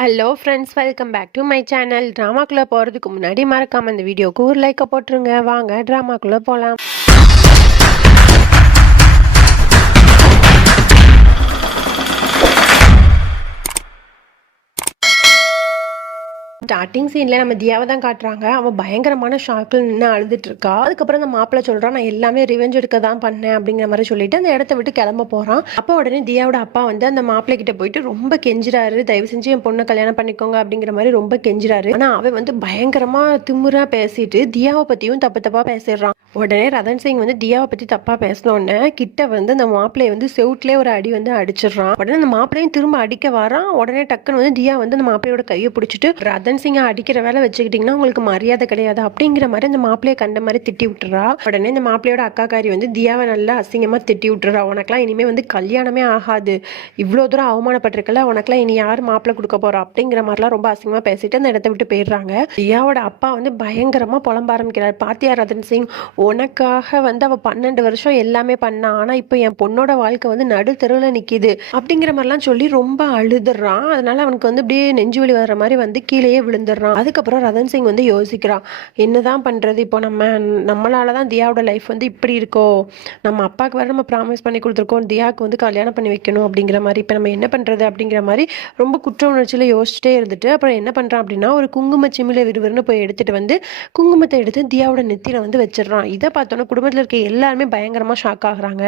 Hello friends, welcome back to my channel. ட்ராமாக்குள்ளே போகிறதுக்கு முன்னாடி மறக்காமல் இந்த வீடியோக்கு ஒரு லைக்கை போட்டுருங்க. வாங்க ட்ராமாக்குள்ளே போகலாம். ஸ்டார்டிங் சீனில் நம்ம தியாவை தான் காட்டுறாங்க. அவன் பயங்கரமான ஷாக்கில் நின்று அழுதுட்டு இருக்கா. அதுக்கப்புறம் அந்த மாப்பிள்ளை சொல்கிறான், நான் எல்லாமே ரிவெஞ்ச் எடுக்க தான் பண்ணேன் அப்படிங்கிற மாதிரி சொல்லிட்டு அந்த இடத்த விட்டு கிளம்ப போகிறான். அப்போ உடனே தியாவோட அப்பா வந்து அந்த மாப்பிள்ளை கிட்ட போயிட்டு ரொம்ப கெஞ்சுறாரு, தயவு செஞ்சு என் பொண்ணை கல்யாணம் பண்ணிக்கோங்க அப்படிங்கிற மாதிரி ரொம்ப கெஞ்சுறாரு. ஆனால் அவன் வந்து பயங்கரமாக திமுறா பேசிட்டு தியாவை பற்றியும் தப்பு தப்பாக பேசிடுறான். உடனே ரதன் சிங் வந்து தியாவை பற்றி தப்பாக பேசினோடனே கிட்ட வந்து அந்த மாப்பிள்ளையை வந்து செவுட்லேயே ஒரு அடி வந்து அடிச்சிடுறான். உடனே அந்த மாப்பிள்ளையும் திரும்ப அடிக்க வரான். உடனே டக்குன்னு வந்து தியா வந்து அந்த மாப்பிள்ளையோட கையை பிடிச்சிட்டு, ரதன் சிங்கை அடிக்கிற வேலை வச்சுக்கிட்டிங்கன்னா உங்களுக்கு மரியாதை கிடையாது அப்படிங்கிற மாதிரி அந்த மாப்பிள்ளையை கண்ட மாதிரி திட்டி விட்டுறா. உடனே இந்த மாப்பிள்ளையோட அக்காக்காரி வந்து தியாவை நல்லா அசிங்கமாக திட்டி விட்டுறா. உனக்குலாம் இனிமேல் வந்து கல்யாணமே ஆகாது, இவ்வளோ தூரம் அவமானப்பட்டிருக்கல, உனக்குலாம் இனி யார் மாப்பிள்ளை கொடுக்க போறா அப்படிங்கிற மாதிரிலாம் ரொம்ப அசிங்கமாக பேசிட்டு அந்த இடத்த விட்டு போயிடுறாங்க. தியாவோட அப்பா வந்து பயங்கரமாக புலம்ப ஆரம்பிக்கிறார். பாத்தியா ரதன் சிங், உனக்காக வந்து அவள் 12 வருஷம் எல்லாமே பண்ணா, ஆனால் இப்போ என் பொண்ணோட வாழ்க்கை வந்து நடு தெருவில் நிற்கிது அப்படிங்கிற மாதிரிலாம் சொல்லி ரொம்ப அழுதுறான். அதனால அவனுக்கு வந்து அப்படியே நெஞ்சு வலி வர்ற மாதிரி வந்து கீழேயே விழுந்துடுறான். அதுக்கப்புறம் ரதன் சிங் வந்து யோசிக்கிறான், என்னதான் பண்றது, இப்போ நம்மளால தான் தியாவோட லைஃப் வந்து இப்படி இருக்கோ, நம்ம அப்பாவுக்கு வேற நம்ம ப்ராமிஸ் பண்ணி கொடுத்துருக்கோம் தியாவுக்கு வந்து கல்யாணம் பண்ணி வைக்கணும் அப்படிங்கிற மாதிரி, இப்போ நம்ம என்ன பண்றது அப்படிங்கிற மாதிரி ரொம்ப குற்ற உணர்ச்சியில யோசிச்சுட்டே இருந்துட்டு அப்புறம் என்ன பண்றான் அப்படின்னா, ஒரு குங்கும சிமிழை விறுவிறுன்னு போய் எடுத்துட்டு வந்து குங்குமத்தை எடுத்து தியாவோட நெத்தியில வந்து வச்சிடறான். இதை பார்த்தோன்னா குடும்பத்தில் இருக்க எல்லாருமே பயங்கரமா ஷாக் ஆகுறாங்க.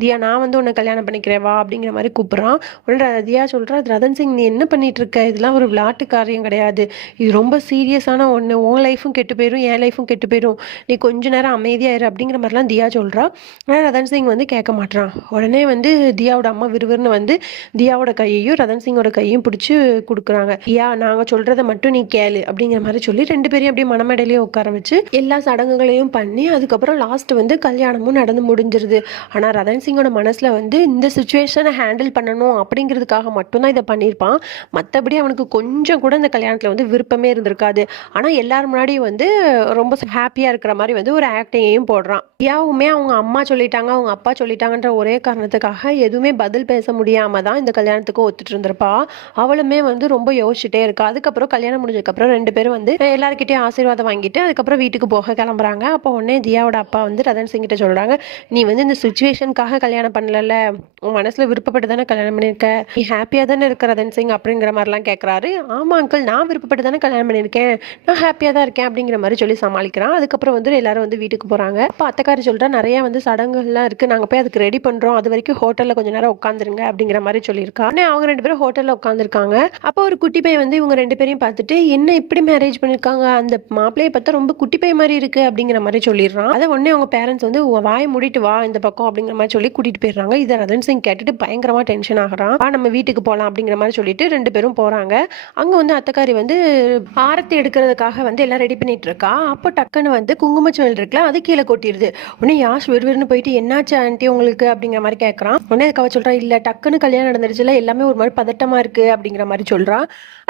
தியா, நான் வந்து உன்னை கல்யாணம் பண்ணிக்கிறேன் வா அப்படிங்கிற மாதிரி கூப்பிடுறான். உடனே தியா சொல்றா, ரதன் சிங் நீ என்ன பண்ணிட்டு இருக்க, இதெல்லாம் ஒரு விளையாட்டு காரியம் கிடையாது, இது ரொம்ப சீரியஸான ஒன்று, உன் லைஃபும் கெட்டு போயிடும் என் லைஃபும் கெட்டு போயிடும், நீ கொஞ்ச நேரம் அமைதியாயிரு அப்படிங்கிற மாதிரிலாம் தியா சொல்கிறா. ஆனால் ரதன் சிங் வந்து கேட்க மாட்டான். உடனே வந்து தியாவோட அம்மா விறுவிறுன்னு வந்து தியாவோட கையையும் ரதன் சிங்கோட கையையும் பிடிச்சி கொடுக்குறாங்க. தியா, நாங்கள் சொல்கிறத மட்டும் நீ கேளு அப்படிங்கிற மாதிரி சொல்லி ரெண்டு பேரையும் அப்படியே மணமேடையிலையும் உட்கார வச்சு எல்லா சடங்குகளையும் பண்ணி அதுக்கப்புறம் லாஸ்ட் வந்து கல்யாணமும் நடந்து முடிஞ்சிருது. ஆனால் ரதன் சிங்கோட மனசில் வந்து இந்த சுச்சுவேஷனை ஹேண்டில் பண்ணணும் அப்படிங்கிறதுக்காக மட்டும்தான் இதை பண்ணியிருப்பான். மற்றபடி அவனுக்கு கொஞ்சம் கூட இந்த கல்யாணத்தில் வந்து விருப்பமே இருந்திருக்காது. ஆனால் எல்லாரும் முன்னாடியும் வந்து ரொம்ப ஹாப்பியாக இருக்கிற மாதிரி வந்து ஒரு ஆக்டிங்கையும் போடுறான். யாவுமே அவங்க அம்மா சொல்லிட்டாங்க அவங்க அப்பா சொல்லிட்டாங்கன்ற ஒரே காரணத்துக்காக எதுவுமே பதில் பேச முடியாமல் தான் இந்த கல்யாணத்துக்கு ஒத்துட்டு இருந்திருப்பா. அவளுமே வந்து ரொம்ப யோசிச்சுட்டே இருக்கா. அதுக்கப்புறம் கல்யாணம் முடிஞ்சதுக்கப்புறம் ரெண்டு பேரும் வந்து எல்லாருக்கிட்டையும் ஆசீர்வாதம் வாங்கிட்டு அதுக்கப்புறம் வீட்டுக்கு போக கிளம்புறாங்க. அப்போ உடனே தியாவோட அப்பா வந்து ரதன் சிங் கிட்ட சொல்கிறாங்க, நீ வந்து இந்த சுச்சுவேஷனுக்காக கல்யாணம் பண்ணல, உன் மனசில் விருப்பப்பட்டு தானே கல்யாணம் பண்ணியிருக்க, நீ ஹாப்பியாக தானே இருக்க ரதன் சிங் அப்படிங்கிற மாதிரிலாம் கேட்குறாரு. ஆமாம் அங்கிள், நான் விருப்பப்பட்டு தானே கல்யாணம் பண்ணியிருக்கேன், நான் ஹாப்பியாக தான் இருக்கேன் அப்படிங்கிற மாதிரி சொல்லி சமாளிக்கிறான். அதுக்கப்புறம் வந்து எல்லாரும் வந்து வீட்டுக்கு போகிறாங்க. அப்போ அத்தைக்காரி சொல்கிறா, நிறையா வந்து சடங்குகள்லாம் இருக்குது, நாங்கள் போய் அதுக்கு ரெடி பண்ணுறோம், அது வரைக்கும் ஹோட்டலில் கொஞ்சம் நேரம் உட்காந்துருங்க அப்படிங்கிற மாதிரி சொல்லியிருக்கா. ஆனால் அவங்க ரெண்டு பேரும் ஹோட்டலில் உட்காந்துருக்காங்க. அப்போ ஒரு குட்டி பையன் வந்து இவங்க ரெண்டு பேரையும் பார்த்துட்டு, என்ன இப்படி மேரேஜ் பண்ணியிருக்காங்க, அந்த மாப்பிள்ளையை பார்த்தா ரொம்ப குட்டி பையன் மாதிரி இருக்குது அப்படிங்கிற மாதிரி சொல்லிடுறான். அதை உடனே அவங்க பேரண்ட்ஸ் வந்து வாயை மூடிட்டு வா இந்த பக்கம் அப்படிங்கிற மாதிரி சொல்லி கூட்டிகிட்டு போயிடுறாங்க. இதை ரதன் சிங் கேட்டுட்டு பயங்கரமாக டென்ஷன் ஆகிறான். நம்ம வீட்டுக்கு போகலாம் அப்படிங்கிற மாதிரி சொல்லிட்டு ரெண்டு பேரும் போகிறாங்க. அங்கே வந்து அத்தைக்காரி வந்து ஆரத்தி எடுக்கிறதுக்காக வந்து எல்லாம் ரெடி பண்ணிட்டு இருக்கா. அப்போ டக்குன்னு வந்து குங்குமச்சுவல் இருக்குல்ல, அது கீழே கொட்டிடுது. உடனே யாஷ் விறுவிறுன்னு போயிட்டு, என்னாச்சு ஆண்டி உங்களுக்கு அப்படிங்கிற மாதிரி கேட்குறான். உடனே அதுக்காக சொல்கிறா, இல்லை டக்குன்னு கல்யாணம் நடந்துருச்சுல, எல்லாமே ஒரு மாதிரி பதட்டமாக இருக்குது அப்படிங்கிற மாதிரி சொல்கிறா.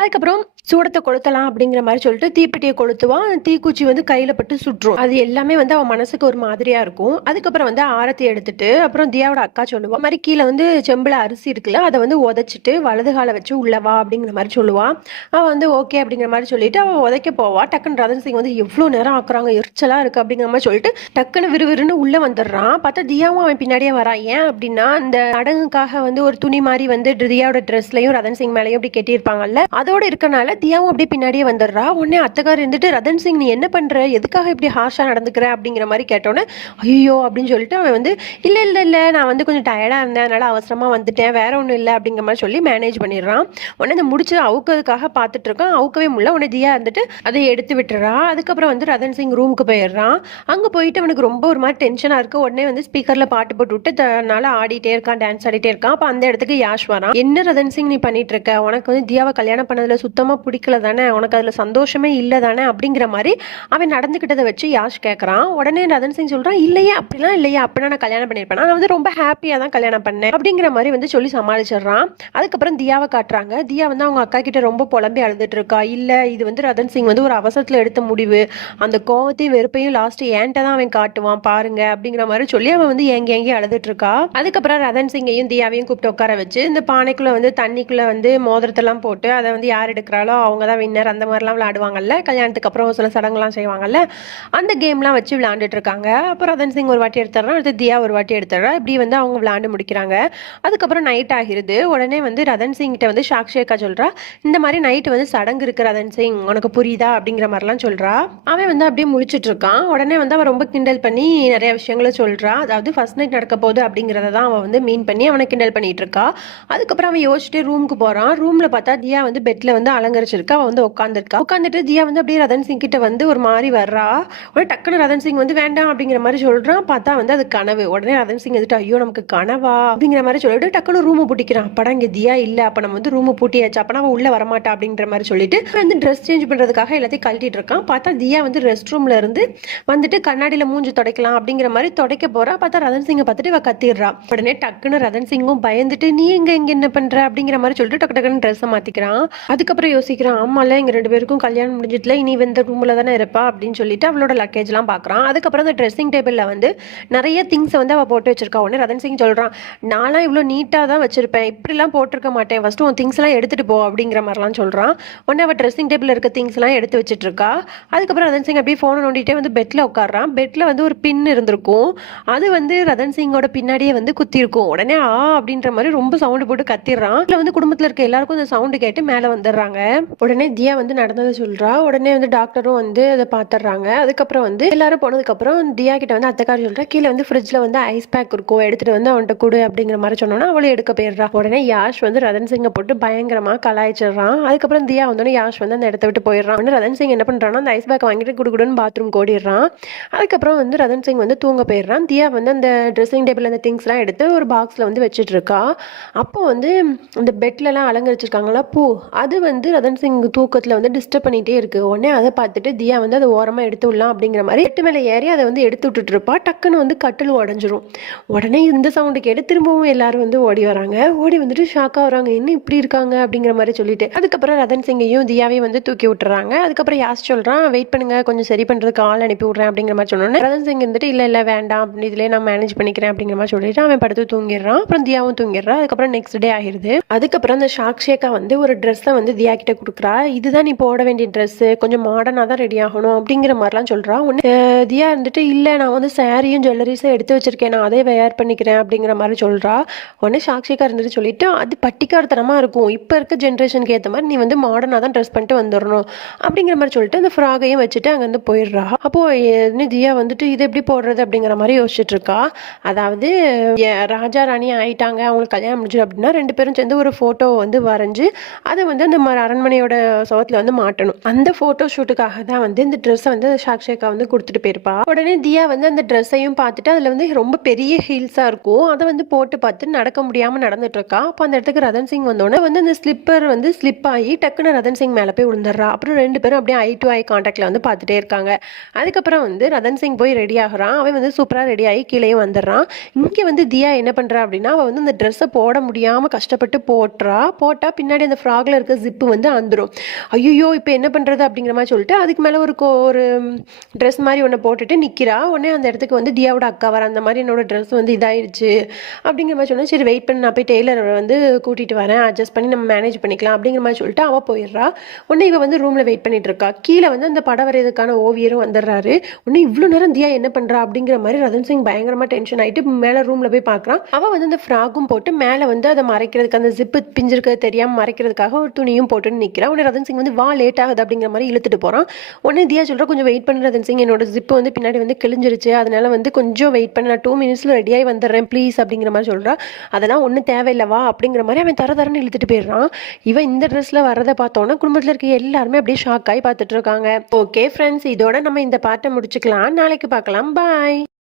அதுக்கப்புறம் சூடத்தை கொளுத்தலாம் அப்படிங்கிற மாதிரி சொல்லிட்டு தீப்பெட்டியை கொளுத்துவான். தீக்குச்சி வந்து கையில் பட்டு சுற்றும். அது எல்லாமே வந்து அவன் மனசுக்கு ஒரு மாதிரியா இருக்கும். அதுக்கப்புறம் வந்து ஆரத்தி எடுத்துட்டு அப்புறம் தியாவோட அக்கா சொல்லுவா, மாதிரி கீழே வந்து செம்பில் அரிசி இருக்குல்ல, அதை வந்து உதைச்சிட்டு வலது காலை வச்சு உள்ளவா அப்படிங்கிற மாதிரி சொல்லுவான். அவன் வந்து ஓகே அப்படிங்கிற மாதிரி சொல்லிட்டு அவன் உதைக்க போவா. டக்குன்னு ரதன் சிங் வந்து எவ்வளோ நேரம் ஆக்குறாங்க, எரிச்சலா இருக்கு அப்படிங்கிற மாதிரி சொல்லிட்டு டக்குன்னு விறுவிறுன்னு உள்ள வந்துடுறான். பார்த்தா தியாவும் அவன் பின்னாடியே வரான். ஏன் அப்படின்னா, அந்த அடங்குக்காக வந்து ஒரு துணி மாதிரி வந்து தியாவோட ட்ரெஸ்லையும் ரதன் சிங் மேலேயும் அப்படி கட்டியிருப்பாங்கல்ல, அதோட இருக்கனால தியாவும் அப்படியே பின்னாடியே வந்துடுறா. உடனே அத்தகார் இருந்துட்டு, ரதன் சிங் நீ என்ன பண்ற, எதுக்காக இப்படி ஹார்ஷா நடந்துக்கிற அப்படிங்கிற மாதிரி கேட்டோன்னே, ஐயோ அப்படின்னு சொல்லிட்டு அவன் வந்து இல்ல இல்ல இல்ல நான் வந்து கொஞ்சம் டயர்டா இருந்தேன், அதனால அவசரமா வந்துட்டேன், வேற ஒன்றும் இல்லை அப்படிங்கிற மாதிரி சொல்லி மேனேஜ் பண்ணிடுறான். உடனே இந்த முடிச்சு அவுக்கிறதுக்காக பார்த்துட்டு இருக்கான். அவுக்கவே முடியல. உடனே தியா இருந்துட்டு அதை எடுத்து விட்டுறா. அதுக்கப்புறம் வந்து ரதன் சிங் ரூமுக்கு போயிடுறான். அங்கே போயிட்டு அவனுக்கு ரொம்ப ஒரு மாதிரி டென்ஷனாக இருக்கு. உடனே வந்து ஸ்பீக்கரில் பாட்டு போட்டு விட்டு தன்னால ஆடிட்டே இருக்கான், டான்ஸ் ஆடிட்டே இருக்கான். அப்போ அந்த இடத்துக்கு யாஷ் வரான். என்ன ரதன் சிங் நீ பண்ணிட்டு இருக்க, உனக்கு வந்து தியாவை கல்யாணம் பண்ணதுல சுத்தமாக பிடிக்கல தானே, உனக்கு அதில் சந்தோஷமே இல்லை தானே அப்படிங்கிற மாதிரி அவன் நடந்துக்கிட்டதை வச்சு யாஷ் கேட்குறான். உடனே ரதன் சிங் சொல்கிறான், இல்லையே அப்படிலாம் இல்லையா, அப்படின்னா நான் கல்யாணம் பண்ணியிருப்பேன், நான் வந்து ரொம்ப ஹாப்பியாக தான் கல்யாணம் பண்ணேன் அப்படிங்கிற மாதிரி வந்து சொல்லி சமாளிச்சிடுறான். அதுக்கப்புறம் தியாவை காட்டுறாங்க. தியா வந்து அவங்க அக்கா கிட்ட ரொம்ப புலம்பி அழுதுட்டு இருக்கா. இல்லை இது வந்து ரதன் சிங் வந்து ஒரு அவசரத்தில் எடுத்த முடிவு, அந்த கோவத்தையும் வெறுப்பையும் லாஸ்ட் ஏன்ட்ட தான் அவன் காட்டுவான், பாருங்க அப்படிங்கிற மாதிரி சொல்லி அவன் வந்து ஏங்கி அழுதுட்டு இருக்கா. அதுக்கப்புறம் ரதன் சிங்கையும் தியாவையும் கூப்பிட்டு உட்கார வச்சு இந்த பானைக்குள்ள வந்து தண்ணிக்குள்ள வந்து மோதிரத்தெல்லாம் போட்டு அதை வந்து யார் எடுக்கிறாளோ அவங்க தான் வின்னர் அந்த மாதிரிலாம் விளையாடுவாங்கல்ல, கல்யாணத்துக்கு அப்புறம் சில சடங்குலாம் செய்வாங்கல்ல, அந்த கேம்லாம் வச்சு விளையாண்டுட்டு இருக்காங்க. அப்போ ரதன் சிங் ஒரு வாட்டி எடுத்துடுறான், அடுத்து தியா ஒரு வாட்டி எடுத்துடுறா. இப்படி வந்து அவங்க விளையாண்டு முடிக்கிறாங்க. அதுக்கப்புறம் நைட் ஆகிருது. உடனே வந்து ரதன் சிங் கிட்ட வந்து சாக்ஷி அக்கா சொல்றா, இந்த மாதிரி நைட்டு வந்து சடங்கு இருக்கு ரதன் சிங், உனக்கு புரியுதா அப்படிங்கிற மாதிரிலாம் சொல்றா. அவன் வந்து அப்படியே முழிச்சிட்டு இருக்கான். உடனே வந்து அவன் ரொம்ப கிண்டல் பண்ணி நிறைய விஷயங்களை சொல்றா. அதாவது ஃபர்ஸ்ட் நைட் நடக்க போகுது அப்படிங்கிறத தான் அவன் வந்து மீன் பண்ணி அவனை கிண்டல் பண்ணிட்டு இருக்கா. அதுக்கப்புறம் அவன் யோசிச்சுட்டு ரூமுக்கு போறான். ரூம்ல பார்த்தா தியா வந்து பெட்ல வந்து அலங்கரிச்சிருக்கா. அவன் வந்து உட்காந்துட்டு தியா வந்து அப்படியே ரதன் சிங் கிட்ட வந்து ஒரு மாதிரி வர்றா. உடனே டக்குன்னு ரதன் சிங் வந்து வேண்டாம் அப்படிங்கிற மாதிரி சொல்றான். பார்த்தா வந்து அது கனவு. உடனே ரதன் சிங் வந்துட்டு ஐயோ நமக்கு கனவா அப்படிங்கிற மாதிரி சொல்லிட்டு டக்குன்னு ரூமை பூட்டிக்கிறான். அப்படா இங்க தியா இல்ல, அப்ப நம்ம வந்து ரூமை பூட்டியாச்சு, அப்பனா அவன் உள்ள வரமாட்டா அப்படிங்கிற மாதிரி சொல்லிட்டு வந்து ட்ரெஸ் சேஞ்ச் பண்றதுக்காக எல்லாத்தையும் கழட்டிட்டு இருக்கான். பார்த்தா தியா வந்து ரெஸ்ட் ரூம்ல இருந்து வந்துட்டு கண்ணாடியில மூஞ்சி துடைக்கலாம் அப்படிங்கிற மாதிரி துடைக்க போறா. பார்த்தா ரதன் சிங்கை பார்த்துட்டு இவ கத்திடுறா. உடனே டக்குன்னு ரதன் சிங்கும் பயந்துட்டு நீ இங்க என்ன பண்ற அப்படிங்கிற மாதிரி சொல்லிட்டு டக்கு டக்குன்னு ட்ரெஸ்ஸை மாத்திக்கிறான். அதுக்கப்புறம் யோசிக்கிறான், ஆமால எங்க 2 பேருக்கும் கல்யாணம் முடிஞ்சதுல இனி இந்த ரூம்ல தானே இருப்பா அப்படின்னு சொல்லிட்டு அவளோட லக்கேஜ் எல்லாம் பாக்குறான். அதுக்கப்புறம் அந்த ட்ரெஸ்ஸிங் டேபிள்ல வந்து நிறைய திங்ஸ் வந்து அவ போட்டு வச்சிருக்கா. உடனே ரதன் சிங் சொல்றான், நான்லாம் இவ்வளவு நீட்டா தான் வச்சிருப்பேன், இப்படிலாம் போட்டிருக்க மாட்டேன், ஃபர்ஸ்ட் உன் திங்ஸ் எல்லாம் எடுத்துட்டு போ அப்படிங்கிற மாதிரிலாம் சொல்றான். உடனே அவ ட்ரெஸ்ஸிங் டேபிள்ல இருக்க திங்ஸ் எல்லாம் எடுத்து வச்சிட்டு இருக்கா. அதுக்கப்புறம் ரதன் சிங் அப்படியே போனை நோண்டிட்டே வந்து பெட்ல உட்காடுறான். பெட்ல வந்து ஒரு பின் இருந்திருக்கும். அது வந்து ரதன் சிங்கோட பின்னாடியே வந்து குத்தி இருக்கும். உடனே அப்படின்ற மாதிரி ரொம்ப சவுண்டு போட்டு கத்திடுறான். இதுல வந்து குடும்பத்துல இருக்க எல்லாருக்கும் அந்த சவுண்டு கேட்டு மேல வந்துடுறாங்க. உடனே தியா வந்து நடந்ததை சொல்றா. உடனே வந்து டாக்டரும் வந்து அதை பாத்துறாங்க. அதுக்கப்புறம் வந்து எல்லாரும் போனதுக்கு அப்புறம் தியா கிட்ட வந்து அத்தைக்காரி சொல்றா, கீழே வந்து ஃப்ரிட்ஜ்ல வந்து ஐஸ் பேக் இருக்கும், எடுத்துட்டு வந்து அவன்கிட்ட கொடு அப்படிங்கிற மாதிரி சொன்னோன்னா அவளே எடுக்க போயிடுறா. உடனே யாஷ் வந்து ரதன் சிங்கை போட்டு பயங்கரமா கலாய்ச்சிடுறான். அதுக்கப்புறம் தியா வந்தோடனே யாஷ் வந்து அந்த இடத்த விட்டு போயிடுறான். உடனே ரதன் சிங் என்ன பண்றான்னா அந்த ஐஸ் பேக் வாங்கிட்டு குடுகுடுன்னு பாத்ரூம் ஓடிடுறான். அதுக்கப்புறம் வந்து ரதன் சிங் வந்து தூங்க போயிடுறான். தியா வந்து அந்த ட்ரெஸ்ஸிங் டேபிள் அந்த திங்ஸ்லாம் எடுத்து ஒரு பாக்ஸில் வந்து வச்சுட்டு இருக்கா. அப்போ வந்து இந்த பெட்லலாம் அலங்கரிச்சிருக்காங்களா பூ, அது வந்து ரதன் சிங் தூக்கத்தில் வந்து டிஸ்டர்ப் பண்ணிகிட்டே இருக்கு. உடனே அதை பார்த்துட்டு தியா வந்து அதை ஓரமாக எடுத்து விடலாம் அப்படிங்கிற மாதிரி பெட்டு மேலே ஏறி அதை வந்து எடுத்து விட்டுட்டு இருப்பா. டக்குன்னு வந்து கட்டில் உடஞ்சிரும். உடனே இந்த சவுண்டு கேட்டு திரும்பவும் எல்லாரும் வந்து ஓடி வராங்க. ஓடி வந்துட்டு ஷாக்காக வராங்க, என்ன இப்படி இருக்காங்க அப்படிங்கிற மாதிரி சொல்லிட்டு. அதுக்கப்புறம் ரதன் சிங்கையும் தியாவையும் வந்து தூக்கி விட்டுறாங்க. அதுக்கப்புறம் யாஸ் சொல்கிறான், வெயிட் பண்ணுங்க கொஞ்சம் சரி பண்ணுறதுக்கு ஆள் அனுப்பி விட்றேன் அப்படிங்கிற மாதிரி சொன்னோன்னே ரதன் சிங் இருந்துட்டு இல்லை வேண்டாம் அப்படின்னு இதுலேயே நான் மேனேஜ் பண்ணிக்கிறேன் அப்படிங்கிற மாதிரி சொல்லிட்டு அவன் படுத்து தூங்கிடுறான். அப்புறம் தியாவும் தூங்கிடுறான். அதுக்கப்புறம் நெக்ஸ்ட் டே ஆகிடுது. அதுக்கப்புறம் அந்த சாக்ஷியக்கா வந்து ஒரு ட்ரெஸ்ஸை வந்து தியா கிட்ட கொடுக்குறா. இதுதான் நீ போட வேண்டிய ட்ரெஸ்ஸு, கொஞ்சம் மாடர்னாக தான் ரெடி ஆகணும் அப்படிங்கிற மாதிரிலாம் சொல்கிறா. ஒன்று தியா இருந்துட்டு இல்லை நான் வந்து சாரியும் ஜுவல்லரிஸும் எடுத்து வச்சிருக்கேன், நான் அதே வேர் பண்ணிக்கிறேன் அப்படிங்கிற மாதிரி சொல்கிறா. உடனே சாக்ஷியக்கா இருந்துட்டு சொல்லிட்டு அது பட்டிக்காரத்தனமாக இருக்கும், இப்போ இருக்க ஜென்ரேஷனுக்கு ஏற்ற மாதிரி நீ வந்து மாடர்னாக தான் ட்ரெஸ் பண்ணிட்டு வந்துடணும் அப்படிங்கிற மாதிரி சொல்லிட்டு அந்த ஃப்ராகையும் வச்சுட்டு அங்கேருந்து போயிடுறா. அப்போது தியா வந்துட்டு இது எப்படி போடுறது அப்படிங்கிற மாதிரி யோசிச்சுட்டு இருக்கா. அதாவது ராஜா ராணி ஆயிட்டாங்க, அவங்களுக்கு கல்யாணம் முடிஞ்சு அப்படின்னா 2 பேரும் சேர்ந்து ஒரு ஃபோட்டோ வந்து வரைஞ்சி அதை வந்து அந்த அரண்மனையோட சவத்தில் வந்து மாட்டணும். அந்த ஃபோட்டோ ஷூட்டுக்காக தான் வந்து இந்த ட்ரெஸ்ஸை வந்து சாக்ஷியக்கா வந்து கொடுத்துட்டு போயிருப்பா. உடனே தியா வந்து அந்த ட்ரெஸ்ஸையும் பார்த்துட்டு அதில் வந்து ரொம்ப பெரிய ஹீல்ஸாக இருக்கும், அதை வந்து போட்டு பார்த்து நடக்க முடியாமல் நடந்துட்டு இருக்கா. அப்போ அந்த இடத்துக்கு ரதன் சிங் வந்தோடனே வந்து அந்த ஸ்லிப்பர் வந்து ஸ்லிப் ஆகி டக்குன்னு ரதன் சிங் மேலே போய் விழுந்துடுறா. அப்புறம் 2 பேரும் அப்படியே ஐ டு ஐ கான்டாக்ட்ல வந்து பார்த்துட்டே இருக்காங்க. அதுக்கப்புறம் வந்து ரதன் சிங் போய் ரெடி ஆகுறான். அவன் வந்து சூப்பராக ரெடி ஆகி கீழே வந்துடுறான். இங்கே வந்து தியா என்ன பண்ணுறா அப்படின்னா அவள் வந்து அந்த ட்ரெஸ்ஸை போட முடியாமல் கஷ்டப்பட்டு போட்டால் பின்னாடி அந்த ஃப்ராகில் இருக்க ஜிப்பு வந்து அந்துடும். ஐயோ இப்போ என்ன பண்ணுறது அப்படிங்கிற மாதிரி சொல்லிட்டு அதுக்கு மேலே ஒரு ட்ரெஸ் மாதிரி ஒன்று போட்டுட்டு நிற்கிறா. உடனே அந்த இடத்துக்கு வந்து தியாவோட அக்கா வர, அந்த மாதிரி என்னோட ட்ரெஸ் வந்து இதாயிடுச்சு அப்படிங்கிற மாதிரி சொன்னால் சரி வெயிட் பண்ணி நான் போய் டெய்லர் வந்து கூட்டிகிட்டு வரேன், அட்ஜஸ்ட் பண்ணி நம்ம மேனேஜ் பண்ணிக்கலாம் அப்படிங்கிற மாதிரி சொல்லிட்டு அவள் போயிடுறா. உடனே இவ வந்து ரூமில் வெயிட் பண்ணிட்டு இருக்கா. கீழே வந்து அந்த படம் வரையதுக்கான ஓவியரும் வந்துடுறாரு. உடனே இவ்வளோ நேரம் தியா என்ன பண்ணுறா அப்படிங்கிற மாதிரி ரதன் சிங் பயங்கரமாக டென்ஷன் ஆகிட்டு மேலே ரூமில் போய் பார்க்குறான். அவள் வந்து அந்த ஃப்ராகும் போட்டு மேலே வந்து அதை மறைக்கிறதுக்கு அந்த ஜிப்பு பிஞ்சிருக்கிறது தெரியாமல் மறைக்கிறதுக்காக ஒரு துணியும் போட்டுன்னு நிற்கிறான். உடனே ரதன் சிங் வந்து வா லேட் ஆகுது அப்படிங்கிற மாதிரி இழுத்துட்டு போகிறான். உடனே தியா சொல்கிறா கொஞ்சம் வெயிட் பண்ணு ரதன் சிங், என்னோட ஜிப்பு வந்து பின்னாடி வந்து கிழிஞ்சிருச்சு, அதனால வந்து கொஞ்சம் வெயிட் பண்ண, நான் 2 மினிட்ஸில் ரெடியாகி வந்துடுறேன் ப்ளீஸ் அப்படிங்கிற மாதிரி சொல்கிறா. அதெல்லாம் ஒன்றும் தேவையில்லவா அப்படிங்கிற மாதிரி அவன் தரன்னு இழுத்துட்டு போயிடுறான். இவன் இந்த ட்ரெஸ்ஸில் வரதை பார்த்தோன்னா குடும்பத்தில் இருக்க எல்லாருமே அப்படியே ஷாக் ஆகி பார்த்துட்டு இருக்காங்க. ஓகே ஃப்ரெண்ட்ஸ், இதோட நம்ம இந்த பாட்டை முடிச்சுக்கலாம். நாளைக்கு பார்க்கலாம். பாய்.